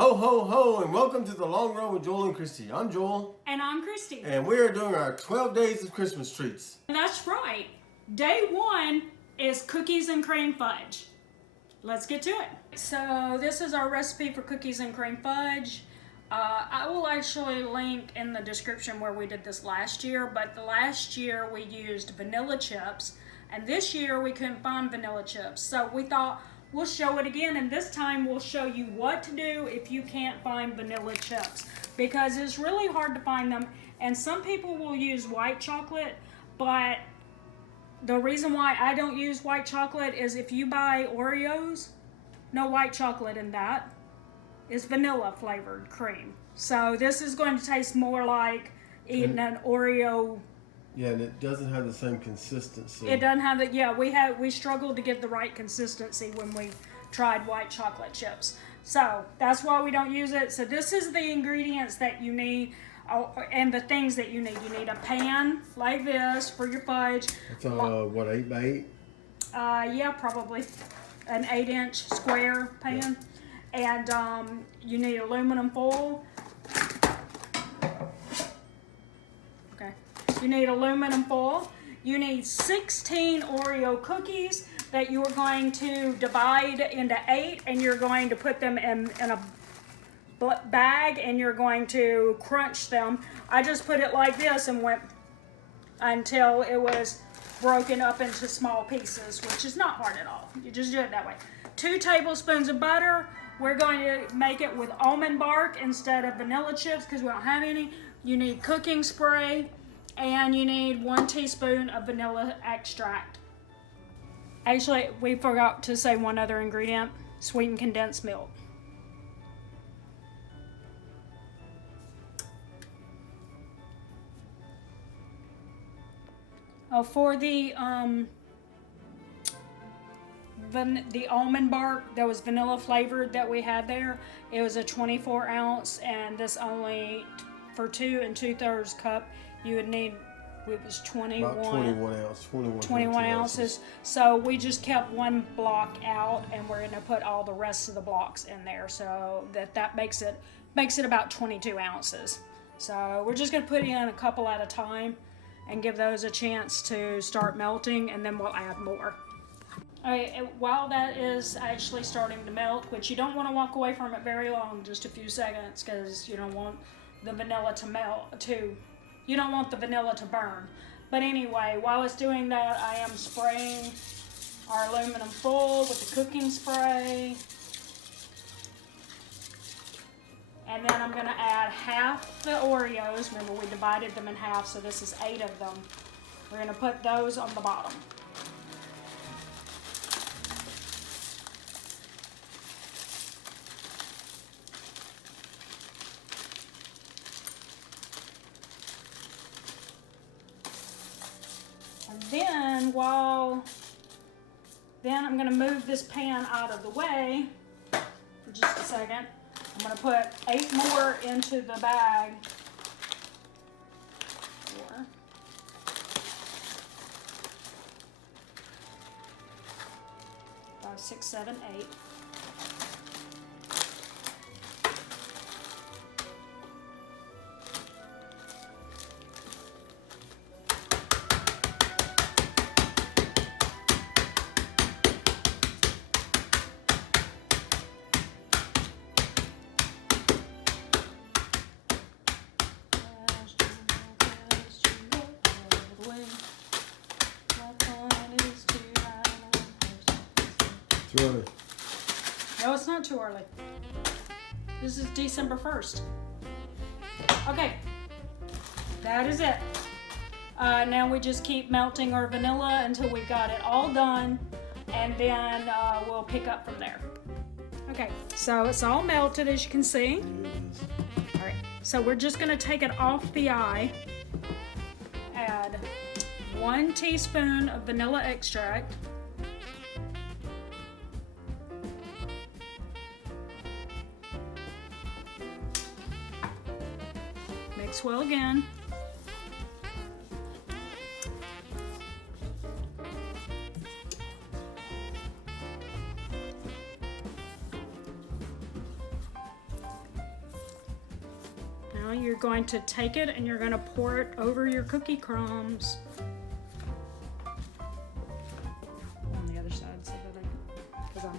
Ho, ho, ho, and welcome to The Long Run with Joel and Christy. I'm Joel. And I'm Christy. And we're doing our 12 days of Christmas treats. That's right. Day one is cookies and cream fudge. Let's get to it. So this is our recipe for cookies and cream fudge. I will actually link in the description where we did this last year, but the last year we used vanilla chips, and this year we couldn't find vanilla chips. So we thought we'll show it again, and this time we'll show you what to do if you can't find vanilla chips, because it's really hard to find them, and some people will use white chocolate, but the reason why I don't use white chocolate is if you buy Oreos, no white chocolate in that. It's vanilla flavored cream. So this is going to taste more like eating an Oreo. Yeah, and it doesn't have the same consistency. It doesn't have it. Yeah, we struggled to get the right consistency when we tried white chocolate chips. So that's why we don't use it. So this is the ingredients that you need, and the things that you need. You need a pan like this for your fudge. It's what, 8 by 8? Yeah, probably an 8-inch square pan. And you need aluminum foil. Okay. You need aluminum foil. You need 16 Oreo cookies that you are going to divide into 8, and you're going to put them in a bag, and you're going to crunch them. I just put it like this and went until it was broken up into small pieces, which is not hard at all. You just do it that way. 2 tablespoons of butter. We're going to make it with almond bark instead of vanilla chips because we don't have any. You need cooking spray, and you need 1 teaspoon of vanilla extract. Actually, we forgot to say one other ingredient: sweetened condensed milk. For the almond bark that was vanilla flavored that we had there, it was a 24 ounce, and this only for 2 2/3 cup you would need, it was 21 ounces. So we just kept 1 block out, and we're going to put all the rest of the blocks in there, so that makes it about 22 ounces. So we're just going to put in a couple at a time and give those a chance to start melting, and then we'll add more. Alright, while that is actually starting to melt, which you don't want to walk away from it very long, just a few seconds, because you don't want the vanilla to you don't want the vanilla to burn. But anyway, while it's doing that, I am spraying our aluminum foil with the cooking spray. And then I'm going to add half the Oreos. Remember, we divided them in half, so this is 8 of them. We're going to put those on the bottom. And then I'm going to move this pan out of the way for just a second. I'm going to put 8 more into the bag. 4, 5, 6, 7, 8. Too early. No, it's not too early. This is December 1st. Okay, that is it. Now we just keep melting our vanilla until we've got it all done, and then we'll pick up from there. Okay, so it's all melted, as you can see. All right, so we're just gonna take it off the eye. Add 1 teaspoon of vanilla extract. Mix well again. Now you're going to take it and you're going to pour it over your cookie crumbs. On the other side so that because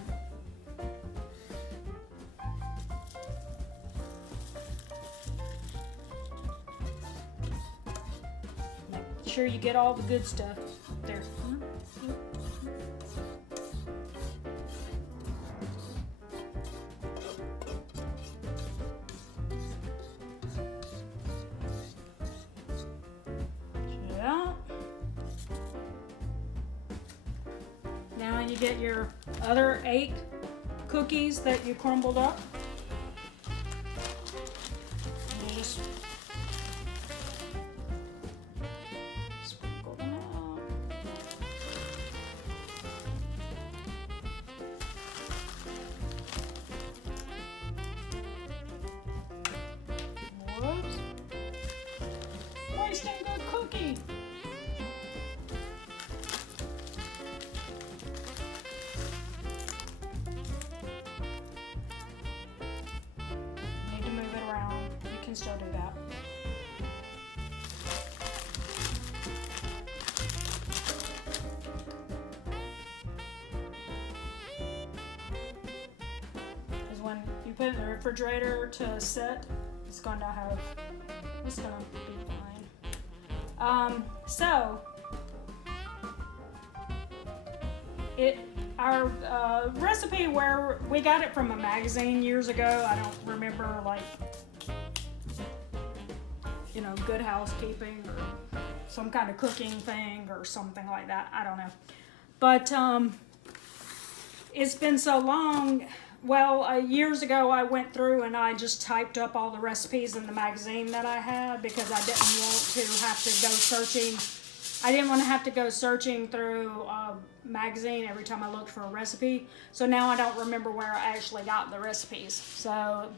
make sure you get all the good stuff there. Now you get your other 8 cookies that you crumbled up. And you just sprinkle them out. Whoops. Wasting good cookie. Still do that. Because when you put it in the refrigerator to sit, it's going to be fine. Our recipe, where we got it from a magazine years ago. I don't remember, like, Good Housekeeping or some kind of cooking thing or something like that. I don't know. But it's been so long. Well, years ago I went through and I just typed up all the recipes in the magazine that I had because I didn't want to have to go searching. I didn't want to have to go searching through a magazine every time I looked for a recipe. So now I don't remember where I actually got the recipes. So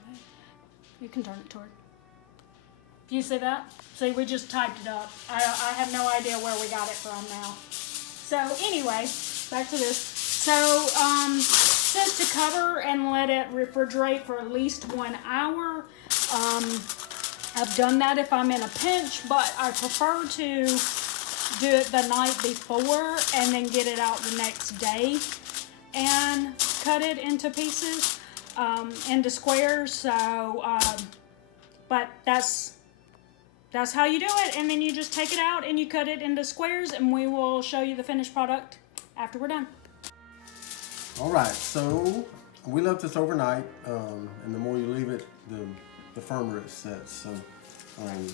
you can turn it toward. You see that? See, we just typed it up. I have no idea where we got it from now. So anyway, back to this. So says to cover and let it refrigerate for at least 1 hour. I've done that if I'm in a pinch, but I prefer to do it the night before and then get it out the next day and cut it into pieces, into squares. So, but that's how you do it, and then you just take it out and you cut it into squares, and we will show you the finished product after we're done. All right, so we left this overnight, and the more you leave it, the firmer it sets. So, That's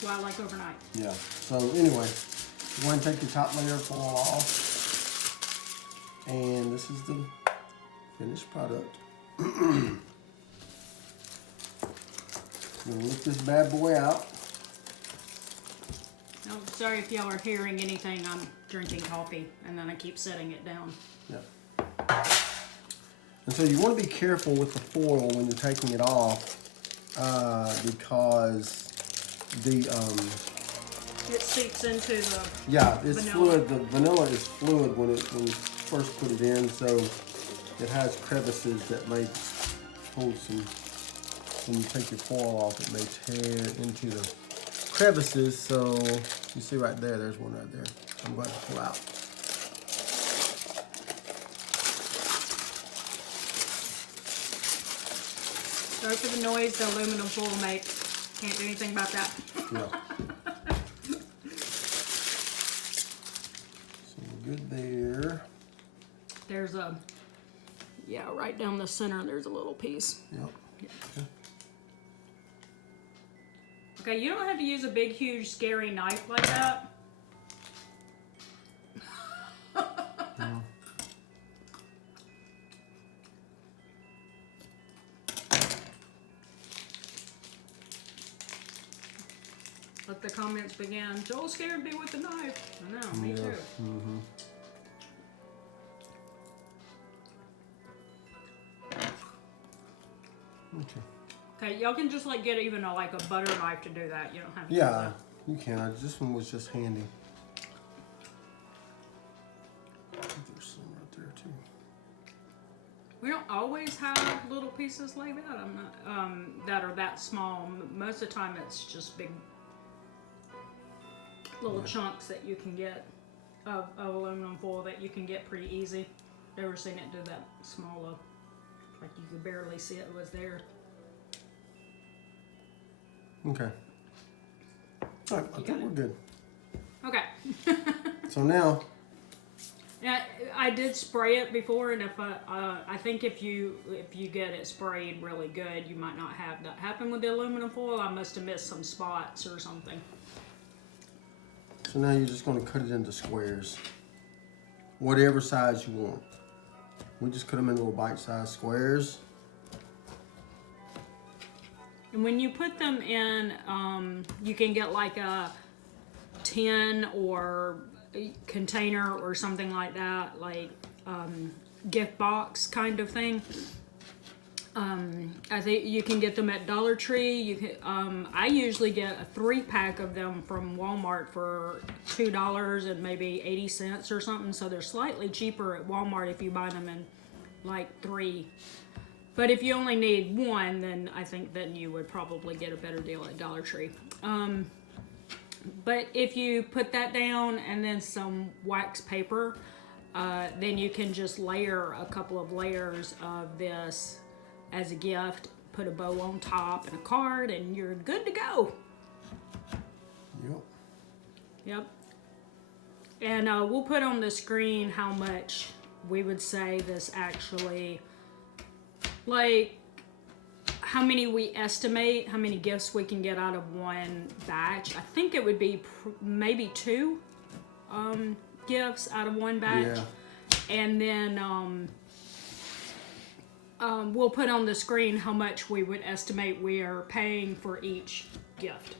why I like overnight. Yeah. So anyway, go ahead and take your top layer of foil off, and this is the finished product. I'm gonna lift this bad boy out. Oh, sorry if y'all are hearing anything. I'm drinking coffee, and then I keep setting it down. Yeah. And so you want to be careful with the foil when you're taking it off, because it seeps into the it's vanilla. fluid. The vanilla is fluid when you first put it in, so it has crevices that may hold some. When you take your foil off, it may tear into the crevices. So you see right there, there's one right there. I'm going to pull out. Sorry for the noise the aluminum foil makes. Can't do anything about that. Yeah. So we're good there. There's right down the center, there's a little piece. Yep. Yeah. Okay, you don't have to use a big, huge, scary knife like that. No. Let the comments begin. Joel scared me with the knife. I know, me too. Mm-hmm. Okay. Okay, y'all can just like get even like a butter knife to do that. You don't have to. Yeah, you can. This one was just handy. There's some right there too. We don't always have little pieces like that. I'm not that are that small. Most of the time, it's just big little chunks that you can get of aluminum foil that you can get pretty easy. Never seen it do that small of, like you could barely see it was there. Okay. All right, I think we're good. Okay. So now, Yeah, I did spray it before, and if I think if you get it sprayed really good, you might not have that happen with the aluminum foil. I must have missed some spots or something. so now you're just going to cut it into squares, whatever size you want. We just cut them in little bite-sized squares. And when you put them in, you can get like a tin or a container or something like that, like gift box kind of thing. I think you can get them at Dollar Tree. You can. I usually get a 3-pack of them from Walmart for $2 and maybe 80 cents or something. So they're slightly cheaper at Walmart if you buy them in like 3. But if you only need 1, then I think then you would probably get a better deal at Dollar Tree. But if you put that down and then some wax paper, then you can just layer a couple of layers of this as a gift, put a bow on top and a card, and you're good to go. Yep. Yep. And we'll put on the screen how much we would say this actually, like how many we estimate, how many gifts we can get out of one batch. I think it would be maybe 2 gifts out of one batch. Yeah. And then we'll put on the screen how much we would estimate we are paying for each gift.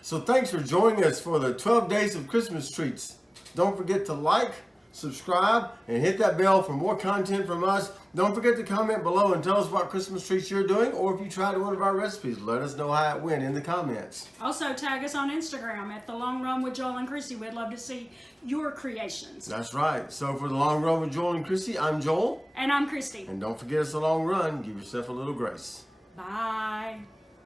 So thanks for joining us for the 12 Days of Christmas Treats. Don't forget to like, subscribe, and hit that bell for more content from us. Don't forget to comment below and tell us what Christmas treats you're doing, or if you tried one of our recipes, let us know how it went in the comments. Also, tag us on Instagram at The Long Run with Joel and Christy. We'd love to see your creations. That's right. So for The Long Run with Joel and Christy, I'm Joel. And I'm Christy. And don't forget it's a long run. Give yourself a little grace. Bye.